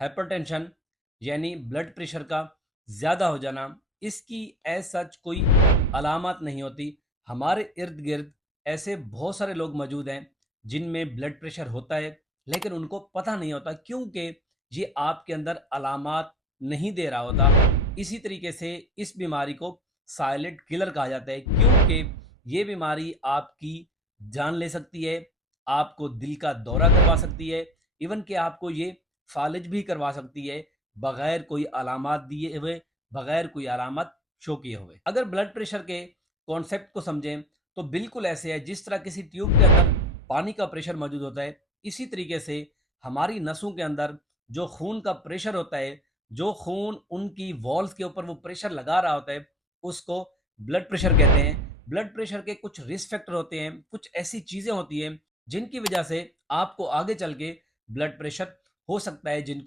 Hypertension यानी blood pressure का ज़्यादा हो जाना, इसकी एज सच कोई अलामत नहीं होती। हमारे इर्द गिर्द ऐसे बहुत सारे लोग मौजूद हैं जिनमें ब्लड प्रेशर होता है, लेकिन उनको पता नहीं होता क्योंकि ये आपके अंदर अलामत नहीं दे रहा होता। इसी तरीके से इस बीमारी को साइलेंट किलर कहा जाता है, क्योंकि ये बीमारी आपकी जान ले सकती है, आपको दिल का दौरा करवा सकती है, इवन कि आपको ये फालिज भी करवा सकती है, बगैर कोई अलामत दिए हुए, बगैर कोई अलामत शो किए हुए। अगर ब्लड प्रेशर के कॉन्सेप्ट को समझें तो बिल्कुल ऐसे है जिस तरह किसी ट्यूब के अंदर पानी का प्रेशर मौजूद होता है, इसी तरीके से हमारी नसों के अंदर जो खून का प्रेशर होता है, जो खून उनकी वॉल्स के ऊपर वो प्रेशर लगा रहा होता है, उसको ब्लड प्रेशर कहते हैं। ब्लड प्रेशर के कुछ रिस्क फैक्टर होते हैं, कुछ ऐसी चीज़ें होती हैं जिनकी वजह से आपको आगे चल के ब्लड प्रेशर हो सकता है, जिनको